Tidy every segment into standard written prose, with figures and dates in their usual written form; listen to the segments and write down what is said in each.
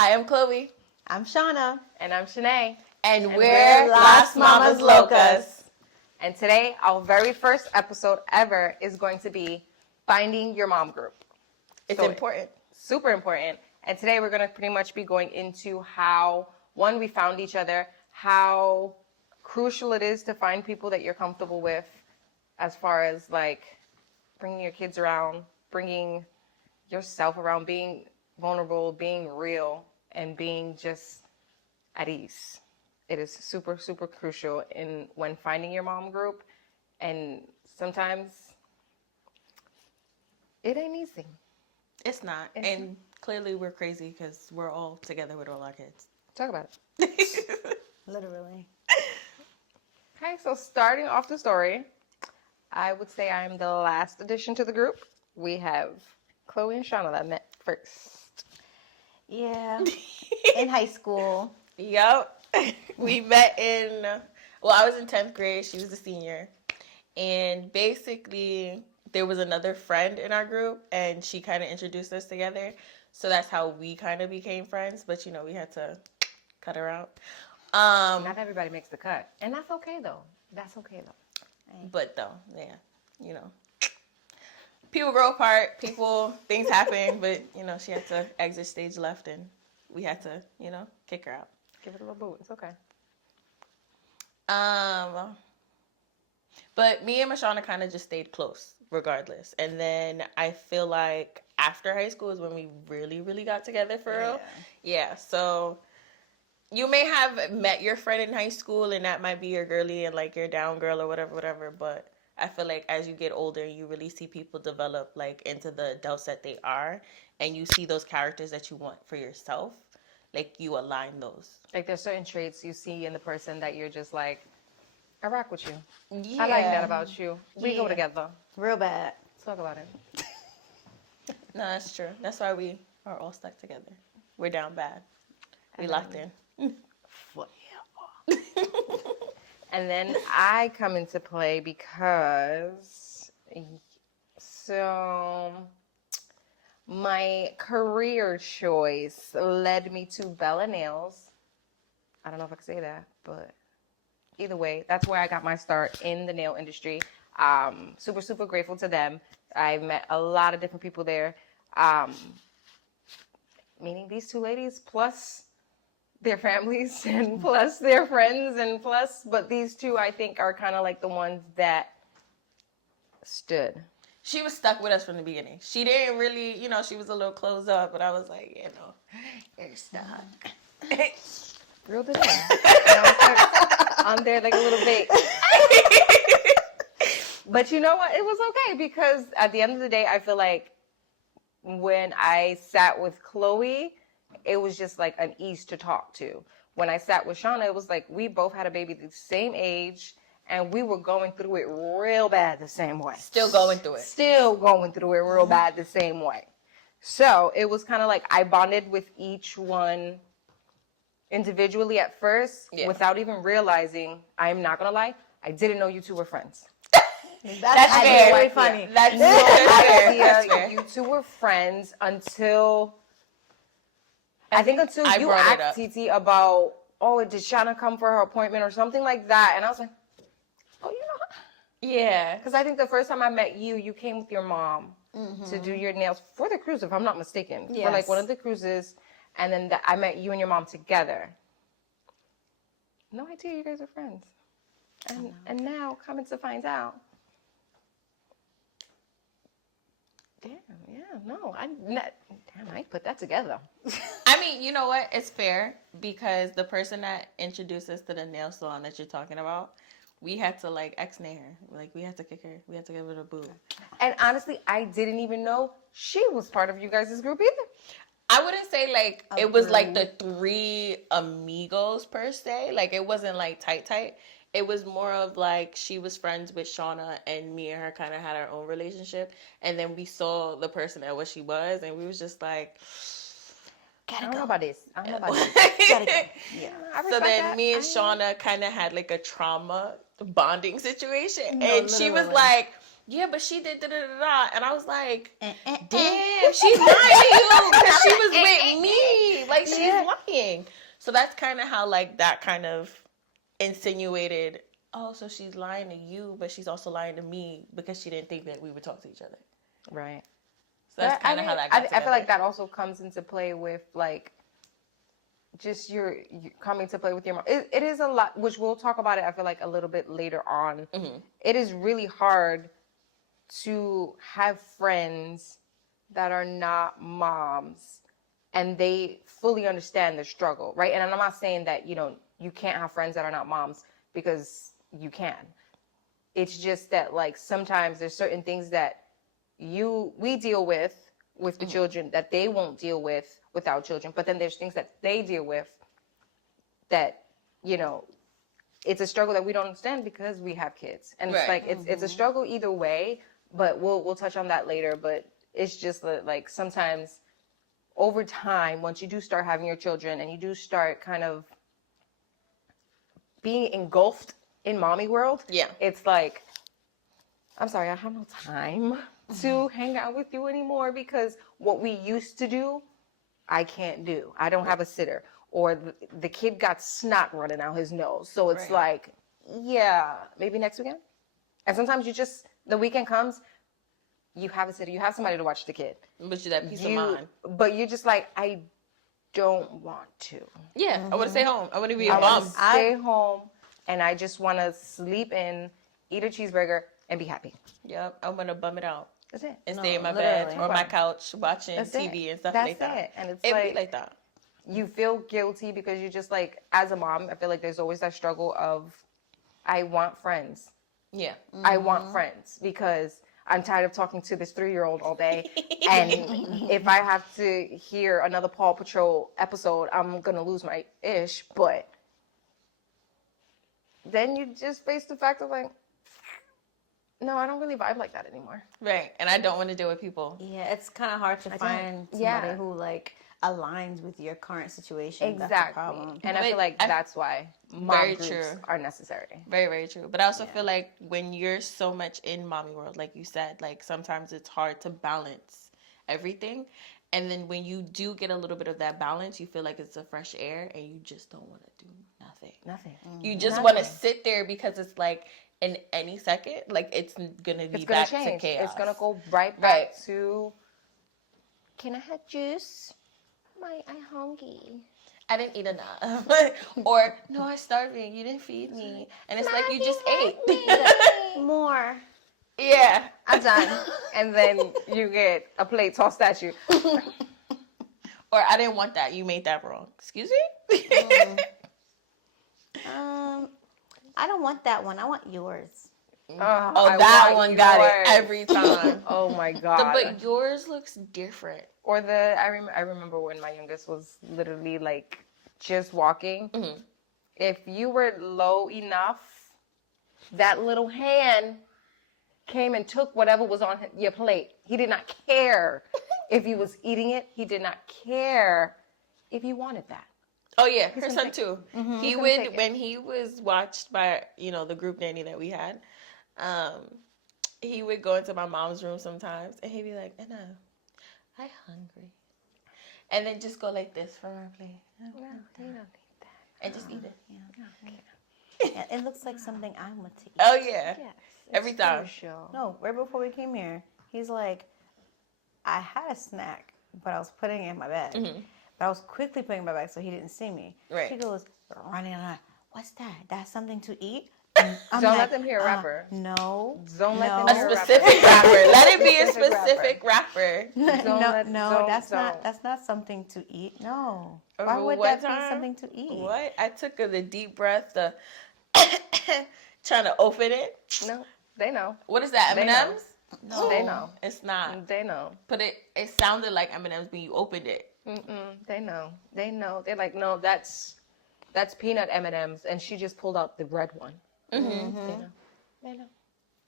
Hi, I'm Chloe. I'm Shauna. And I'm Shanae. And we're Las Mamas Locas. And today, our very first episode ever is going to be Finding Your Mom Group. It's important. Super important. And today we're going to pretty much be going into how, one, we found each other, how crucial it is to find people that you're comfortable with as far as like bringing your kids around, bringing yourself around, being vulnerable, being real, and being just at ease. It is super, super crucial in when finding your mom group. And sometimes it ain't easy. It's not. And clearly we're crazy because we're all together with all our kids. Talk about it. Literally. Okay, so starting off the story, I would say I am the last addition to the group. We have Chloe and Shauna that met first. Yeah. In high school. Yup. We met I was in 10th grade. She was a senior. And basically, there was another friend in our group, and she kind of introduced us together. So that's how we kind of became friends. But, we had to cut her out. Not everybody makes the cut. And that's okay, though. But, people grow apart. Things happen. But, she had to exit stage left, and we had to, kick her out. Give it a little boot. It's okay. But me and Mashana kind of just stayed close, regardless. And then I feel like after high school is when we really, really got together for real. Yeah. So you may have met your friend in high school, and that might be your girly and like your down girl or whatever. But I feel like as you get older, you really see people develop like into the adults that they are, and you see those characters that you want for yourself. Like, you align those. Like, there's certain traits you see in the person that you're just like, I rock with you. Yeah. I like that about you. We go together. Real bad. Let's talk about it. No, that's true. That's why we are all stuck together. We're down bad. We locked in. Forever. And then I come into play because... my career choice led me to Bella Nails. I don't know if I can say that, but either way, that's where I got my start in the nail industry. Super, super grateful to them. I met a lot of different people there, meaning these two ladies, plus their families, and plus their friends, and but these two, I think, are kind of like the ones that stood. She was stuck with us from the beginning. She didn't really, she was a little closed up, but I was like, you're stuck. Real to them. I'm there like a little bait. But you know what? It was okay because at the end of the day, I feel like when I sat with Chloe, it was just like an ease to talk to. When I sat with Shauna, it was like we both had a baby the same age. And we were going through it real bad the same way. Still going through it real bad the same way. So it was kind of like I bonded with each one individually at first without even realizing, I'm not going to lie, I didn't know you two were friends. That's fair. Very funny. That's fair. You two were friends until you asked TT about, did Shauna come for her appointment or something like that? And I was like, oh, you know her? Yeah. Because I think the first time I met you, you came with your mom to do your nails for the cruise, if I'm not mistaken. Yes. For like one of the cruises. And then I met you and your mom together. No idea you guys are friends. And now, coming to find out. I put that together. I mean, you know what? It's fair because the person that introduced us to the nail salon that you're talking about, we had to ex-nay her. Like, we had to kick her. We had to give her a boo. And honestly, I didn't even know she was part of you guys' group either. I wouldn't say it was like the three amigos per se. Like, it wasn't like tight. It was more of like she was friends with Shauna and me and her kind of had our own relationship. And then we saw the person at what she was and we was just like, I don't know about this. Gotta go. Yeah. So then me and Shauna kind of had like a trauma bonding situation. And she was like, yeah, but she did da-da-da-da. And I was like, damn, she's lying to you because she was with me. Like, she's lying. So that's kind of how, like, that kind of insinuated, oh, so she's lying to you, but she's also lying to me because she didn't think that we would talk to each other. Right. So that's kind of how that got together. I feel like that also comes into play with, like, just you coming to play with your mom. It is a lot, which we'll talk about it, I feel like, a little bit later on. Mm-hmm. It is really hard to have friends that are not moms and they fully understand the struggle, right? And I'm not saying that, you can't have friends that are not moms, because you can. It's just that, like, sometimes there's certain things that we deal with the children that they won't deal with without children. But then there's things that they deal with that, it's a struggle that we don't understand because we have kids. And it's like, it's a struggle either way, but we'll touch on that later. But it's just like, sometimes over time, once you do start having your children and you do start kind of being engulfed in mommy world, it's like, I'm sorry, I have no time to hang out with you anymore because what we used to do, I can't do. I don't have a sitter. Or the kid got snot running out his nose. So it's like, yeah, maybe next weekend. And sometimes the weekend comes, you have a sitter, you have somebody to watch the kid. But you that peace of mind. But you're just like, I don't want to. Yeah, I want to stay home. I want to be a mom. Stay home, and I just want to sleep in, eat a cheeseburger, and be happy. Yep, I want to bum it out. That's it. And stay in my bed or my couch watching TV and stuff like that. That's it. And it's be like that. You feel guilty because you just, like, as a mom, I feel like there's always that struggle of, I want friends. Yeah. I want friends because I'm tired of talking to this 3-year-old all day. And if I have to hear another Paw Patrol episode, I'm going to lose my ish. But then you just face the fact of, like, no, I don't really vibe like that anymore. Right. And I don't want to deal with people. Yeah, it's kind of hard to find somebody who, like, aligns with your current situation. Exactly. That's the problem. And I feel like that's why mom groups are necessary. Very, very true. But I also feel like when you're so much in mommy world, like you said, like sometimes it's hard to balance everything. And then when you do get a little bit of that balance, you feel like it's a fresh air and you just don't want to do nothing. You just want to sit there because it's like in any second, like it's going to be back to chaos. It's going to go right back to, can I have juice? I'm hungry. I didn't eat enough. Or, no, I'm starving. You didn't feed me. And it's like you just ate. More. Yeah. I'm done. And then you get a plate tossed at you. Or, I didn't want that. You made that wrong. Excuse me? I don't want that one. I want yours. That one got it every time. Oh my God. But yours looks different. Or I remember when my youngest was literally like just walking. Mm-hmm. If you were low enough, that little hand came and took whatever was on your plate. He did not care if you was eating it. He did not care if you wanted that. Oh yeah, her son too. Mm-hmm. He would, when he was watched by, the group nanny that we had, he would go into my mom's room sometimes and he'd be like, Anna, I'm hungry. And then just go like this from our plate. No, they don't need that. And just eat it. Yeah, it looks like something I want to eat. Oh yeah. Yes, every time. Sure. No, right before we came here, he's like, I had a snack, but I was putting it in my bag. Mm-hmm. But I was quickly putting it in my bag so he didn't see me. Right. He goes, running on, what's that? That's something to eat? Don't let them hear a rapper. No. Don't let them hear a specific rapper. Let it be a specific rapper. No, that's not something to eat. No. Why would that be something to eat? What? I took the deep breath, trying to open it. No, they know. What is that? M&M's? No, they know. It's not. They know. But it sounded like M&M's when you opened it. They know. They know. They're like, no, that's peanut M&M's, and she just pulled out the red one. Mm-hmm. They know.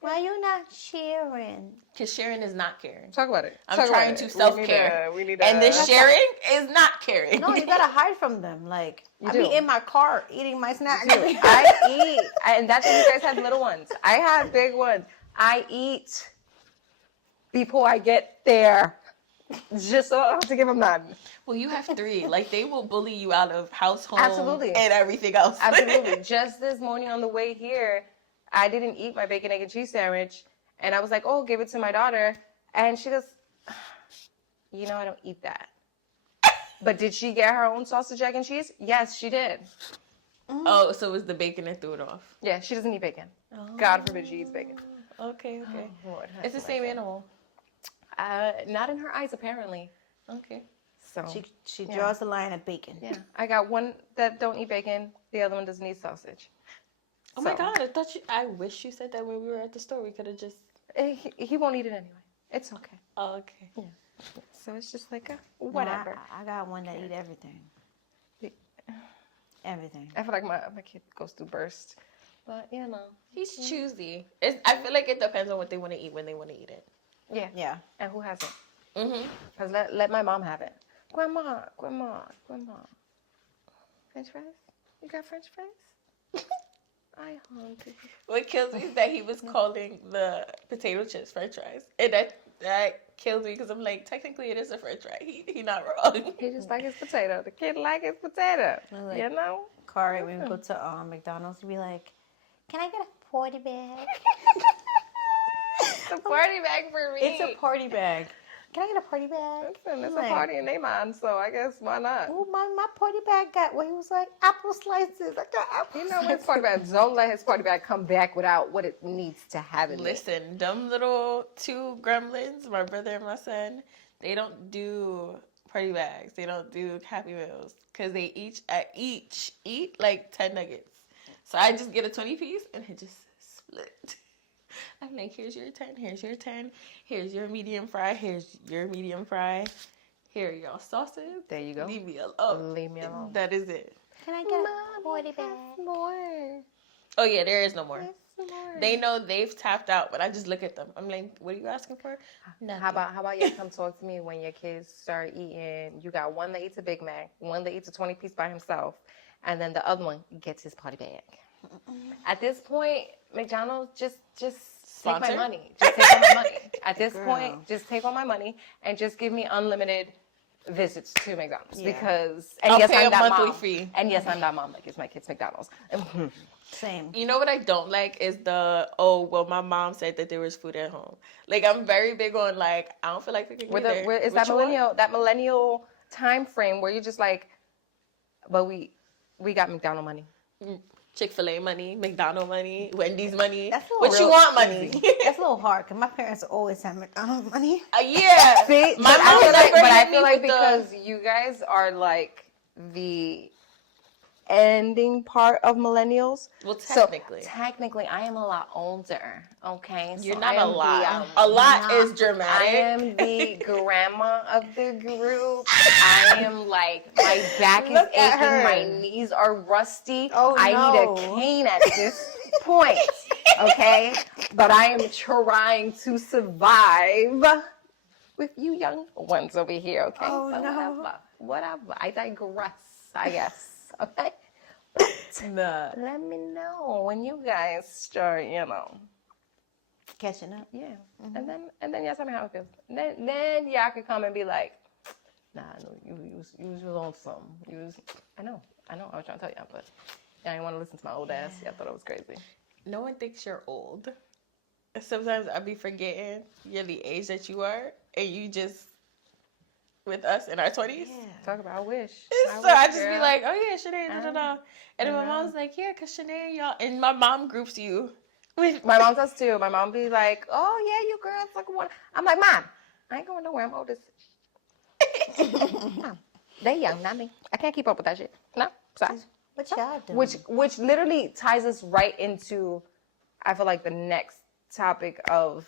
Why you not sharing? Because sharing is not caring. Talk about it. I'm trying to self-care. And this sharing is not caring. No, you gotta hide from them. Like, I be in my car eating my snacks. I eat, and that's when you guys have little ones. I have big ones. I eat before I get there. Just so I don't have to give them none. Well, you have 3. Like, they will bully you out of household Absolutely. and everything else. Absolutely. Just this morning on the way here, I didn't eat my bacon, egg, and cheese sandwich. And I was like, oh, give it to my daughter. And she goes, you know, I don't eat that. But did she get her own sausage, egg, and cheese? Yes, she did. Oh, so it was the bacon that threw it off. Yeah, she doesn't eat bacon. God forbid she eats bacon. Okay. Oh, Lord, It's the same animal. Not in her eyes, apparently. Okay. So She draws the line at bacon. yeah, I got one that don't eat bacon. The other one doesn't eat sausage. Oh my God! I wish you said that when we were at the store. We could have just. He won't eat it anyway. It's okay. Oh, okay. Yeah. So it's just like whatever. I got one that eat everything. Everything. I feel like my kid goes through bursts, but you know. He's choosy. I feel like it depends on what they want to eat when they want to eat it. Yeah. Yeah. And who hasn't? Mm-hmm. Because let my mom have it. Grandma. French fries? You got French fries? I hungry. What kills me is that he was calling the potato chips French fries, and that kills me because I'm like, technically it is a French fry. He not wrong. He just like his potato. The kid like his potato. Like, you know? Kari, when we go to McDonald's, he'd be like, "Can I get a 40 bag?" It's a party bag for me. It's a party bag. Can I get a party bag? Listen, it's Like, a party in their mind, so I guess why not? Oh, my party bag got what he was like, apple slices. I got apple You know what? slices. His party bag, don't let his party bag come back without what it needs to have in it. Listen, them little 2 gremlins, my brother and my son, they don't do party bags. They don't do Happy Meals because they each eat like 10 nuggets. So I just get a 20 piece and it just split. I'm like, here's your 10, here's your 10, here's your medium fry, here's your medium fry, here are y'all sauces. There you go. Leave me alone. Leave me alone. That is it. Can I get a 40 bag? More. Oh yeah, there is no more. Yes, more. They know they've tapped out, but I just look at them. I'm like, what are you asking for? Nothing. How about you come talk to me when your kids start eating? You got one that eats a Big Mac, one that eats a 20 piece by himself, and then the other one gets his party bag. At this point, McDonald's just take my money. Just take all my money. At this point, just take all my money and just give me unlimited visits to McDonald's because I'll yes, pay I'm a that monthly mom. fee. And yes, I'm that mom that gives my kids McDonald's. Same. You know what I don't like is my mom said that there was food at home. Like, I'm very big on, like, I don't feel like cooking either. Is that millennial time frame where you're just like, but we got McDonald's money. Chick-fil-A money, McDonald's money, Wendy's money. That's a What little you want easy. money? That's a little hard because my parents always had McDonald's money. Yeah. See, My but mom never I hit feel me like with because you guys are like the ending part of millennials. Well, technically. So technically, I am a lot older. Okay, You're so not I a am lot. The, A lot is I dramatic. am the grandma of the group. I am like, my back is Look at aching, her. my knees are rusty. Oh, I no. need a cane at this point. Okay, but I am trying to survive with you young ones over here. Okay, Oh, but no. whatever. I digress, I guess. Okay. Nah. Let me know when you guys start, Catching up. yeah. And then y'all tell me how it feels. Then y'all could come and be like, nah, no, you was on something. I know, I was trying to tell y'all, but y'all didn't want to listen to my old ass. Y'all thought I was crazy. No one thinks you're old. Sometimes I be forgetting you're the age that you are, and you just with us in our 20s. Talk about, I wish. So I just be girl. like, oh yeah, Shanae, da da da. And then my mom's like, yeah, cause Shanae, y'all, and my mom groups you. My mom does too. My mom be like, oh yeah, you girls like one. I'm like, Mom, I ain't going nowhere. I'm oldest. No, they young, not me. I can't keep up with that shit. No, sorry. What y'all doing? Which literally ties us right into, I feel like, the next topic of